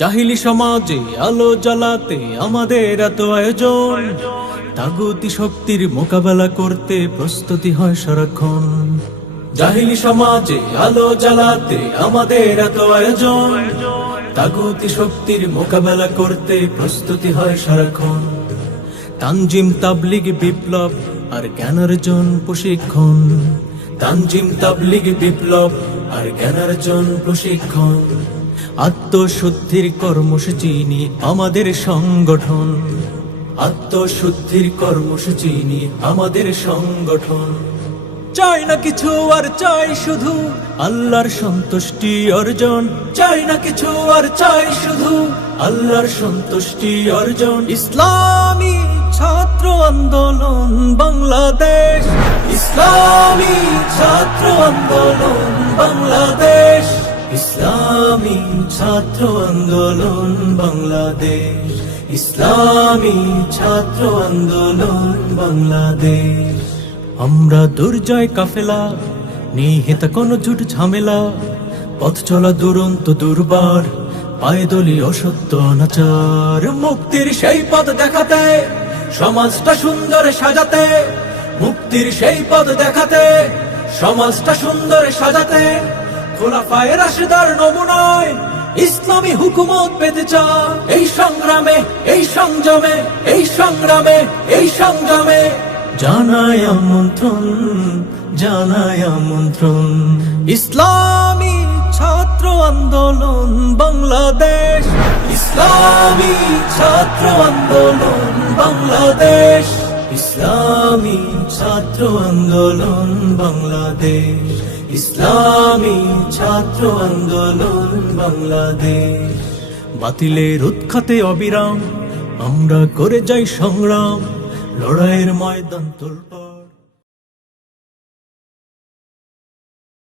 জাহিলি সমাজে আলো জ্বালাতে আমাদের এত আয়োজন, তাগুতি শক্তির মোকাবেলা করতে প্রস্তুতি হয় সারাক্ষণ। জাহিলি সমাজে আলো জ্বালাতে আমাদের এত আয়োজন, তাগুতি শক্তির মোকাবেলা করতে প্রস্তুতি হয় সারাক্ষণ। তানজিম তাবলিগ বিপ্লব আর জ্ঞানার্জন প্রশিক্ষণ, তানজিম তাবলিগ বিপ্লব আর জ্ঞানার্জন প্রশিক্ষণ। আত্মশুদ্ধির কর্মসূচি নিয়ে আমাদের সংগঠন, আত্মশুদ্ধির কর্মসূচি নিয়ে আমাদের সংগঠন। চাই না কিছু আর চাই শুধু আল্লাহর সন্তুষ্টি অর্জন, চাই না কিছু আর চাই শুধু আল্লাহর সন্তুষ্টি অর্জন। ইসলামী ছাত্র আন্দোলন বাংলাদেশ, ইসলামী ছাত্র আন্দোলন বাংলাদেশ, ইসলামী ছাত্র আন্দোলন বাংলাদেশ, ইসলামী ছাত্র আন্দোলন বাংলাদেশ। আমরা দুর্জয় কাফেলা, নিহিত কোন ঝুট ঝামেলা, পথ চলা দুরন্ত দুর্বার, পায়দলি অসত্য অনাচার। মুক্তির সেই পথ দেখাতে, সমাজটা সুন্দর সাজাতে, মুক্তির সেই পথ দেখাতে, সমাজটা সুন্দর সাজাতে, খোলাফায়ে রাশিদার নমুনায় ইসলামী হুকুমত পেতে চায়। এই সংগ্রামে, এই সংযমে, এই সংগ্রামে, এই সংযমে জানাই আমন্ত্রণ, জানাই আমন্ত্রণ। ইসলামী ছাত্র আন্দোলন বাংলাদেশ, ইসলামী ছাত্র আন্দোলন বাংলাদেশ, ইসলামী ছাত্র আন্দোলন বাংলাদেশ, ইসলামী ছাত্র আন্দোলন বাংলাদেশ। বাতিলের উৎখাতে অবিরাম আমরা করে যাই সংগ্রাম, লড়াইয়ের ময়দান তোলপাড়।